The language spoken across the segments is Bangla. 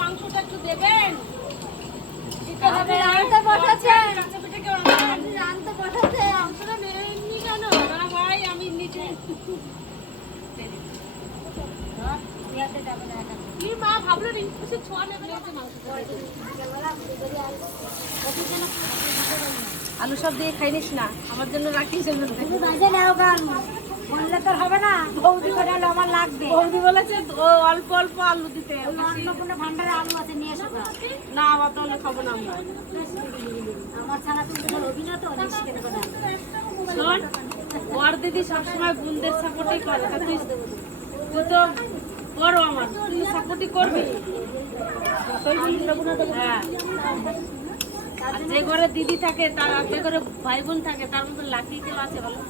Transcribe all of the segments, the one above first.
মাংসটা একটু দেবেন? দিতে হবে পিঠে কেউ কেন? না ভাই আমি কি মা ভাবলো ছোঁয়া নেবে। আলু সব দিয়ে খাই নিস না। আমার জন্য রাখিস বাজে নাও গান। বললে তো হবে না। বৌদি করে বৌদি বলেছে অল্প অল্প আলু দিতে। অন্নপূর্ণা ভান্ডারে আলু আছে নিয়ে এসো। না আবার তাহলে খাব না আমরা। আমার ছাড়া তুমি তো অভিনয় তো করে? শোন বর দিদি সবসময় বোনদের সাপোর্টই করে তুই তুই তো বড় আমার তুই সাপোর্টই করবি? হ্যাঁ। যে ঘরে দিদি থাকে তার যে ঘরে ভাই বোন থাকে তার মধ্যে লাকি কেউ আছে বলো?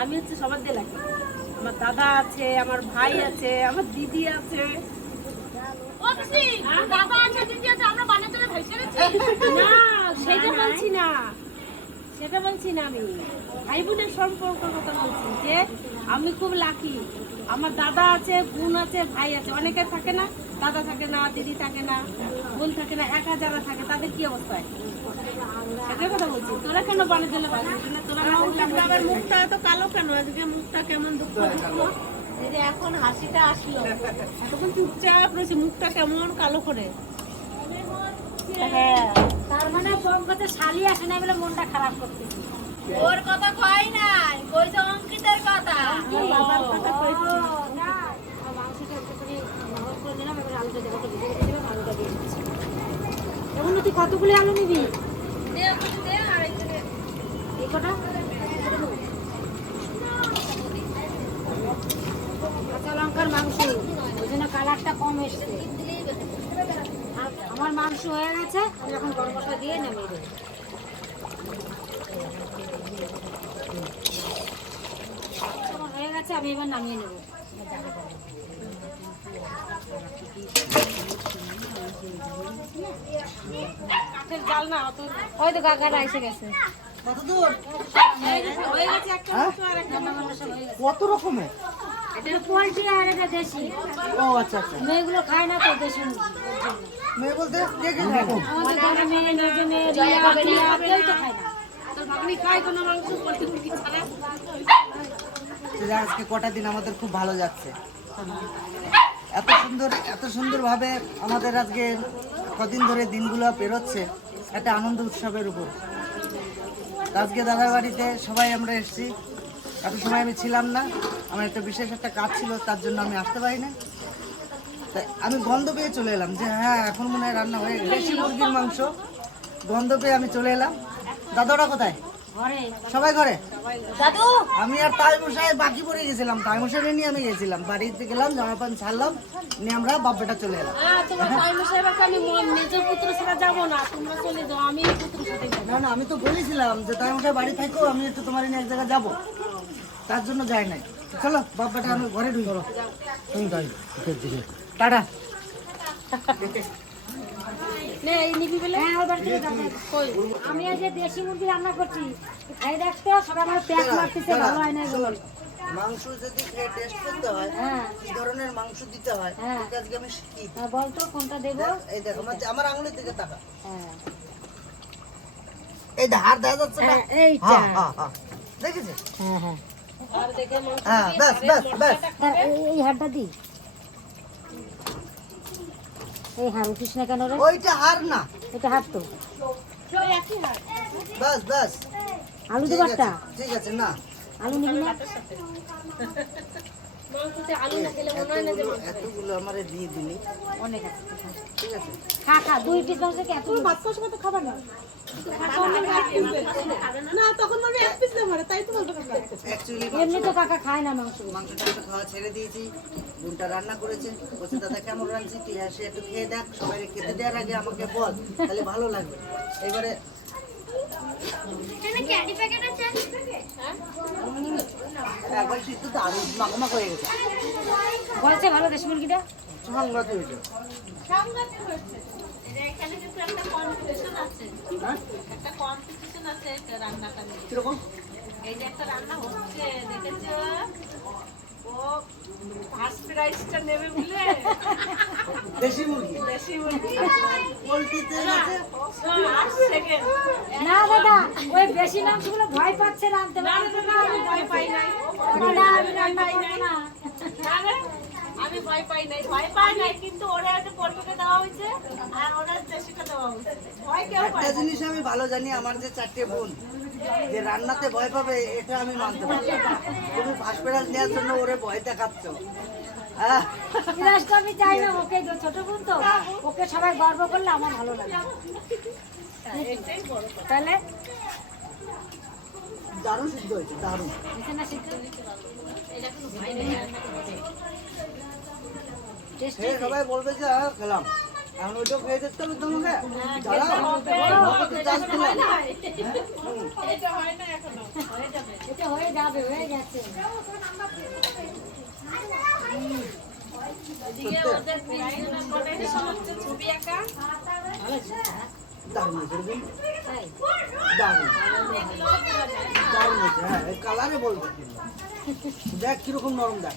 আমি হচ্ছে সবার দিয়ে লাকি। আমার দাদা আছে আমার ভাই আছে আমার দিদি আছে। সেটা বলছি না। সেটা বলছি না আমি। ভাই বোনের সম্পর্কের কথা বলছি যে আমি খুব লাকি আমার দাদা আছে বোন আছে ভাই আছে। অনেকে থাকে না দাদা থাকে না দিদি থাকে না বোন থাকে না একা যারা থাকে তাদের কি অবস্থা হয়? কথা বলছি তোরা কেন বানের জন্য তোরা আবার মুখটা এত কালো কেন? আজকে মুখটা কেমন দুঃখ দুঃখ এই যে এখন হাসিটা আসলো। তখন চুপচাপ রয়েছে মুখটা কেমন কালো করে? হ্যাঁ তার মানে পঙ্কজে শালি আসে না বলে মনটা খারাপ করতেছি। ওর কথা কয় নাই কইছে অঙ্কিতের কথা। বাবার কথা কইছি। মাংসটা একটু করে নরম করে দিলাম এবার আলুটা দেবো ভেজে রেখে দিলাম আলুটা দিয়ে দিচ্ছি এখন তুই কতগুলি আলু নিবি দে ওকে দে আর একটু দে। এই কটা কাঁচা লঙ্কার মাংস ওই জন্য কালারটা কম এসছে আর হয়ে গেছে আমি এখন গরম মশলা দিয়ে নামিয়ে দেবো। হয়ে গেছে আমি এবার নামিয়ে নেব। কাঠের জাল না অত ওই তো কাকাটা এসে গেছে। হয়ে গেছে একটা আর একটা মাংস। কত রকমের? এটা পোলট্রি আর এটা দেশি। ও আচ্ছা আচ্ছা। মেয়েগুলো খায় না তো দেশি মুরগি, ওর জন্য। মেয়ে বলতে দেখে দেখো আমাদের গ্রামে মেয়ে মেজে মেয়ে রিয়া, টিয়া, কেউ তো খায় না। তোর ভাগ্নি খায় কোনো মাংস পোল্ট্রি মুরগি ছাড়া। আজকে কটা দিন আমাদের খুব ভালো যাচ্ছে। এত সুন্দর এত সুন্দরভাবে আমাদের আজকে কদিন ধরে দিনগুলো পেরোচ্ছে একটা আনন্দ উৎসবের উপর। আজকে দাদার বাড়িতে সবাই আমরা এসেছি। এত সময় আমি ছিলাম না। আমার একটা বিশেষ একটা কাজ ছিল তার জন্য আমি আসতে পারি না তাই আমি গন্ধ পেয়ে চলে এলাম যে হ্যাঁ এখন মনে হয় রান্না হয়ে দেশি মুরগির মাংস। গন্ধ পেয়ে আমি চলে এলাম। দাদারা কোথায়? সবাই ঘরে? দাদু! আমি আর তাই মশাই বাকি পড়ে গেছিলাম। তাই মশাই নিয়ে আমি গেছিলাম। বাড়িতে গেলাম জামা প্যান্ট ছাড়লাম নিয়ে আমরা বাপ্পাটা চলে এলাম। না। না আমি তো বলেছিলাম যে তাই মশাই বাড়ি থাকো আমি একটু তোমার নিয়ে এক জায়গায় যাব। তার জন্য যাই নাই। চলো বাপ্পাটা আমি ঘরে ঢুকি টাটা। বলে? হ্যাঁ আমি আজ দেশি মুরগি রান্না করছি। খাই দেখতে সবাই আমার প্যাক মারতেছে ভালো হয় না এগুলো। মাংস যদি টেস্ট করতে হয় হ্যাঁ। কি ধরনের মাংস দিতে হয় হ্যাঁ। এটা আজকে আমি শিখি হ্যাঁ, বলতো কোনটা দেবো? এই দেখো আমার আমার আঙুলের দিকে তাকা। হ্যাঁ। এই ধার দেখা যাচ্ছে না? হ্যাঁ, এইটা। হ্যাঁ হ্যাঁ হ্যাঁ। হ্যাঁ হ্যাঁ। আর দেখে মাংস হ্যাঁ ব্যাস ব্যাস ব্যাস। এই- হাড়টা দি। এই হাড় উঠিস না কেন রে? ওইটা হার না। এটা হাড় তো। ব্যাস ব্যাস। আলু ঠিক ঠিক আছে না। আলু নিবি না? আলু না খেলে মনে হয় না যে মাংস এতগুলো আমারে দিয়ে দিলি। অনেক আছে ঠিক আছে? খা খা দুই পিস মাংস কি এত বাচ্চার সময় তো খাবার না। না তখন মানে এক পিস দেবো তাই তো বলতে অ্যাকচুয়ালি এমনি তো কাকা খায় না মাংস। মাংসটা তো খাওয়া ছেড়ে দিয়েছি বোনটা রান্না করেছে বলছে দাদা কেমন রাঁধছি তুই আসে একটু খেয়ে দেখ সবাই খেতে দেওয়ার আগে আমাকে বল তাহলে ভালো লাগবে। এবারে বলছে ভালো দেশি মুরগিটা? সাংঘাতিক হয়েছে এখানে কিন্তু একটা কম্পিটিশন আছে। একটা কম্পিটিশন আছে রান্নাটা কীরকম? এই যে একটা রান্না হচ্ছে দেখেছ? ও ফার্স্ট প্রাইজটা নেবে বলে? দেশি মুরগি। দেশি মুরগি? পোলট্রিতে আছে? সেকেন্ড না দাদা ওই বেশি মাংসগুলো ভয় পাচ্ছে রাঁধতে না আমি ভয় পাই নাই না আমি রান্না করব না না আমি ভয় পাই নাই। ভয় পাই নাই কিন্তু ওরা একটা পোল্ট্রিটা দেওয়া হয়েছে আর ওরা দেশিটা দেওয়া হয়েছে। ভয় কেউ পায় একটা জিনিস আমি ভালো জানি আমার যে চারটে বোন যে রান্নাতে ভয় পাবে এটা আমি মানতে পারি তুমি ফার্স্ট নেওয়ার জন্য ওরে ভয় দেখাচ্ছ। আমি চাই না ওকে ছোট বোন তো ওকে সবাই গর্ব করলে আমার ভালো লাগে। তাহলে? দারুণ সিদ্ধ হয়েছে দারুণ। সবাই বলবে যে হ্যাঁ খেলাম। এখন ওইটাও খেয়ে দেখতে হবে তোমাকে? দাঁড়াও। তোমাকে তো চাষ দিলাম। হুম। এটা হয় না এখনও। হয়ে যাবে। হয়ে ছবি আঁকা। দারুণ দারুণ। কালারে বলব। দেখ কীরকম নরম দেখ।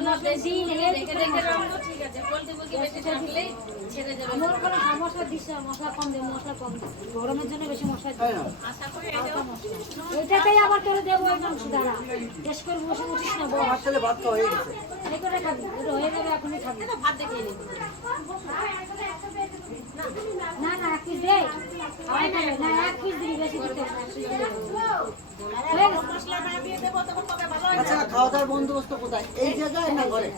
মশলা বেশি দিচ্ছে মশলা কম দেবো মশলা কম দেবো। গরমের জন্য বেশি মশলা এটাও এটাতেই আবার কেন দেবো একদম দ্বারা। শেষ করে বসে উঠিস না বল ভাত খাওয়া হয়ে গেছে। না না এক পিস দে। না এক পিস দিবি বেশি দিতে। আচ্ছা খাওয়া দাওয়ার বন্দোবস্ত কোথায়? এই জায়গায় না ঘরে?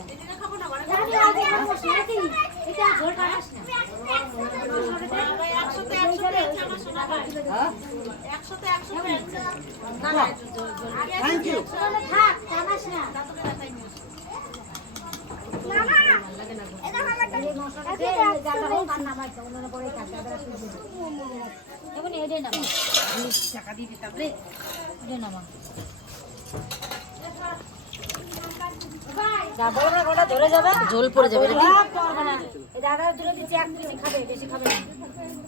ঝোল পড়ে যাবে নাকি? দাদা ধরে দিচ্ছে এক পিস খাবে বেশি খাবে না।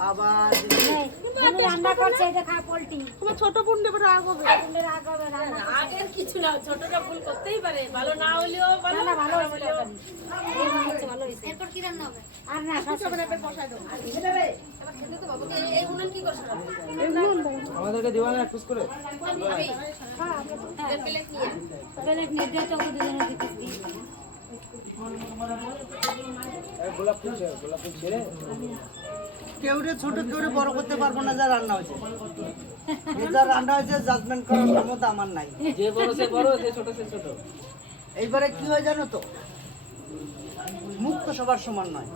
আবার এই, তুমি রান্না করছে এটা খা পোল্ট্রি। তোমার ছোট বোন দেবে রাগ হবে। তুমি রাগ হবে রান্না আগের কিছু না ছোটটা ভুল করতেই পারে ভালো না হলেও ভালো না, না, ভালো হয়েছে তরকারি। এই হচ্ছে ভালো হয়েছে। এরপর কি রান্না হবে? আর না সব শেষ। এই উনুন কি করছ? আমাদেরকে দিবা না করে? প্লেট নিয়ে প্লেট নিয়ে তো। এই গোলাপ ফুল ছেড়ে গোলাপ ফুল ছেড়ে কেউ রে ছোট কেউ রে বড় করতে পারব না যা রান্না হয়েছে। যে রান্না হয়েছে জাজমেন্ট করার ক্ষমতা আমার নাই। যে বড় সে বড় যে ছোট সে ছোট। এইবারে কি হয় জানো তো? মুখ তো সবার সমান নয়।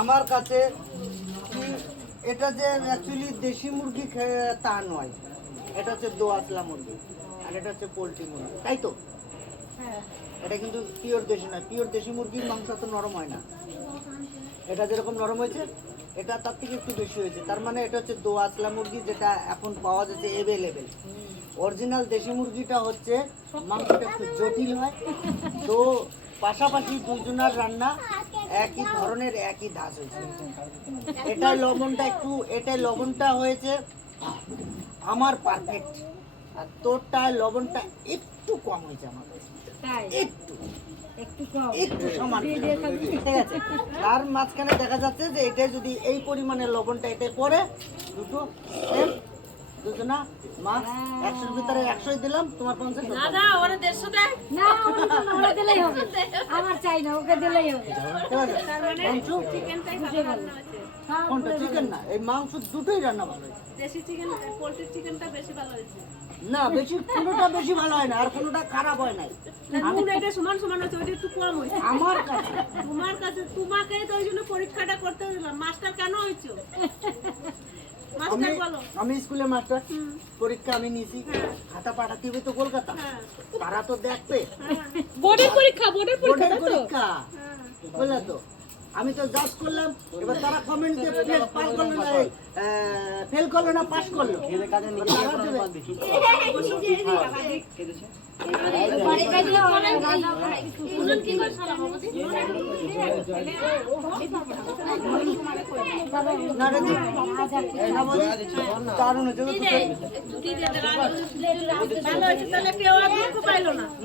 আমার কাছে কি এটা যে অ্যাকচুয়ালি দেশি মুরগি তা নয়। এটা হচ্ছে দোয়াতলা মুরগি আর এটা হচ্ছে পোলট্রি মুরগি তাই তো? এটা কিন্তু পিওর দেশি নয়। পিওর দেশি মুরগির মাংস তো নরম হয় না। এটা যেরকম নরম হয়েছে, এটা তার থেকে একটু বেশি হয়েছে। তার মানে এটা হচ্ছে দো দোয়াতলা মুরগি যেটা এখন পাওয়া যাচ্ছে এভেলেবেল অরিজিনাল দেশি মুরগিটা হচ্ছে মাংসটা একটু জটিল হয়। তো পাশাপাশি দুজনার রান্না একই ধরনের, একই ধাঁচ হয়েছে। এটা লবণটা একটু এটা লবণটা হয়েছে আমার পারফেক্ট আর তোরটায় লবণটা একটু কম হয়েছে আমার একটু। একটু সমান ঠিক আছে। আর মাঝখানে দেখা যাচ্ছে যে এটা যদি এই পরিমাণে লবণটা এতে পড়ে দুটো দুজনা মাছ একশোর ভিতরে একশোই দিলাম তোমার পঞ্চাশ না না ওরা দেড়শো দেয়। না ওর দিলেই হবে। আমার চাই না ওকে দিলেই হবে। ঠিক আছে। সব কোনটা চিকেন না? এই মাংস দুটোই রান্না ভালো হয়েছে। দেশি চিকেন পোলট্রির চিকেনটা বেশি ভালো হয়েছে। না বেশি কোনোটা বেশি ভালো হয় না আর কোনোটা খারাপ হয় নাই। নুন এটা সমান সমান হয়েছে ওইটা একটু কম হয়েছে। আমার কাছে। তোমার কাছে তোমাকেই তো ওই জন্য পরীক্ষাটা করতে দিলাম মাস্টার কেন হয়েছো? আমি আমি স্কুলে মাস্টার। পরীক্ষা আমি নিয়েছি। খাতা পাঠাতে হবে তো কলকাতা। হ্যাঁ। তারা তো দেখবে। বোর্ডের পরীক্ষা বোর্ডের বোর্ডের পরীক্ষা। বুঝলে তো? আমি তো জাজ করলাম এবার তারা কমেন্ট দিয়ে পাস করল না ফেল করল না পাস করল।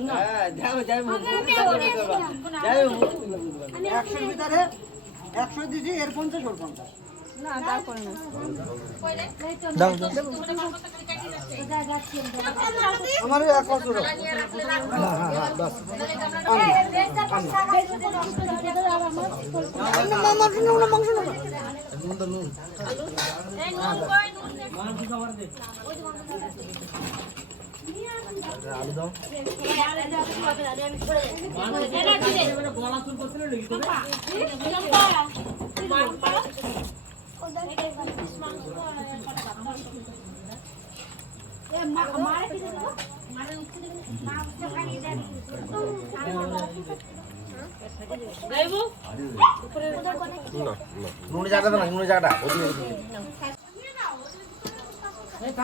না। একশোর ভিতরে একশো দিছি এর পঞ্চাশ ওর পঞ্চাশ? চম্পা, মাংস? নুনে জায়গাটা না নুনে জায়গাটা।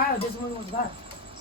কি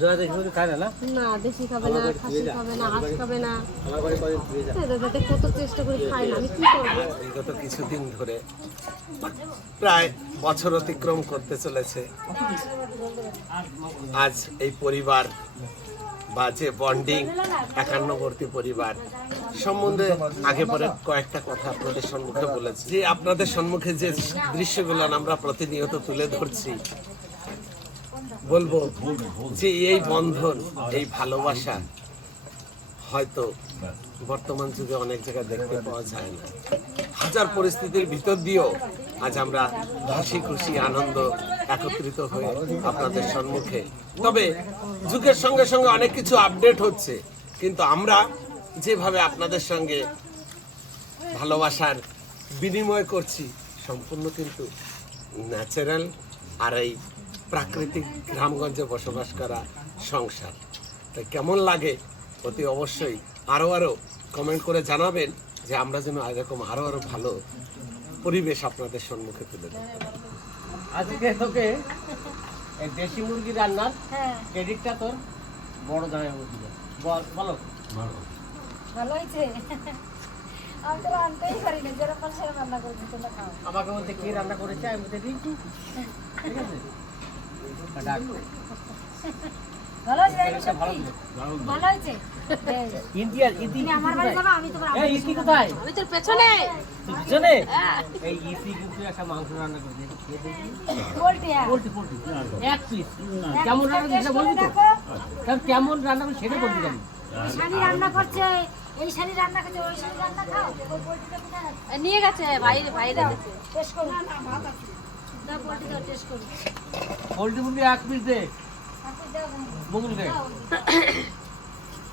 জয়া খায় না না? না দেশি খাবে না খাসি খাবে না হাঁস খাবে না। কত চেষ্টা করে খায় না আমি কি করব? বিগত কিছুদিন ধরে প্রায় বছর অতিক্রম করতে চলেছে। আজ এই পরিবার বা যে বন্ডিং একান্নবর্তী পরিবার সম্বন্ধে আগে পরে কয়েকটা কথা আপনাদের সম্মুখে বলেছি। যে আপনাদের সম্মুখে যে দৃশ্যগুলো আমরা প্রতিনিয়ত তুলে ধরছি বলব যে এই বন্ধন, এই ভালোবাসা হয়তো বর্তমান যুগে অনেক জায়গায় দেখতে পাওয়া যায় না। হাজার পরিস্থিতির ভিতর দিয়েও আজ আমরা হাসি খুশি, আনন্দ একত্রিত হয়ে আপনাদের সম্মুখে। তবে যুগের সঙ্গে সঙ্গে অনেক কিছু আপডেট হচ্ছে, কিন্তু আমরা যেভাবে আপনাদের সঙ্গে ভালোবাসার বিনিময় করছি, সম্পূর্ণ কিন্তু ন্যাচারাল আর এই প্রাকৃতিক গ্রামগঞ্জে বসবাস করা সংসার। তাই কেমন লাগে অতি অবশ্যই আরও আরও কমেন্ট করে জানাবেন যে আমরা যেন এরকম আরও আরও ভালো পরিবেশ আপনাদের সম্মুখে তুলে দেব আজকে তোকে এই দেশি মুরগি রান্নার ক্রেডিটটা তোর বড় মুরগি বল বলো। ভালো। হয়েছে? আমি তো আনতেই পারি না যেরকম সেরকম রান্না করে দিতে খাও। আমাকে বলতে কি রান্না করেছে? আমি বলতে দিচ্ছি ঠিক আছে? কেমন রান্না করে সেটা বলবি জানি শাড়ি রান্না করছে এই শাড়ি রান্না করছে ওই শাড়ি রান্না খাও। ওই পোল্ট্রিটা কোথায় আছে? নিয়ে গেছে ভাই ভাই দাও টেস্ট করুন দাও পোল্ট্রি মুরগি এক পিস দে।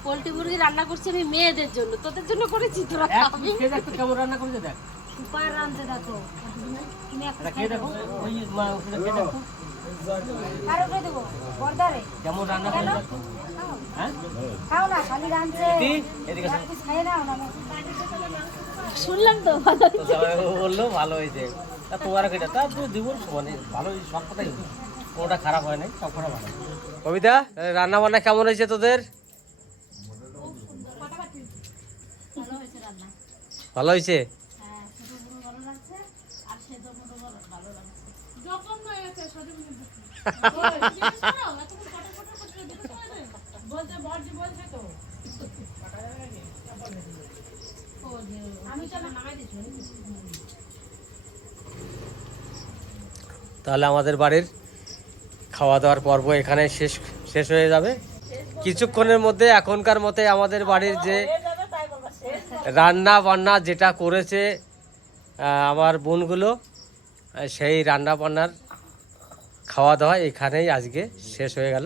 পোল্ট্রি মুরগি রান্না করছি আমি মেয়েদের জন্য। তোদের জন্য করেছি তোরা খাবি। দেখ কেমন রান্না করেছে দেখ। সুপার রাঁধতে দেখো। তুমি একটা খেয়ে দেখো। ওই মাংসটা খেয়ে দেখো। কারও করে দেবো। বর্দারে। কেমন রান্না করে হ্যাঁ? খাও না খালি রাঁধছে। এদিকে খাই না শুনলাম তো ভালো তো বলল ভালো হয়েছে। তা তোমার কেটে তা তুই দিব মানে ভালো সব কথাই। কোনোটা খারাপ হয় নাই সব কটা ভালো। কবিতা রান্না বান্না কেমন হয়েছে তোদের? ভালো হয়েছে? তাহলে আমাদের বাড়ির খাওয়া দাওয়ার পর্ব এখানে শেষ শেষ হয়ে যাবে। কিছুক্ষণের মধ্যে এখনকার মতে আমাদের বাড়ির যে রান্না বান্না যেটা করেছে আমার বোনগুলো সেই রান্না বান্নার খাওয়া দাওয়া এখানেই আজকে শেষ হয়ে গেল।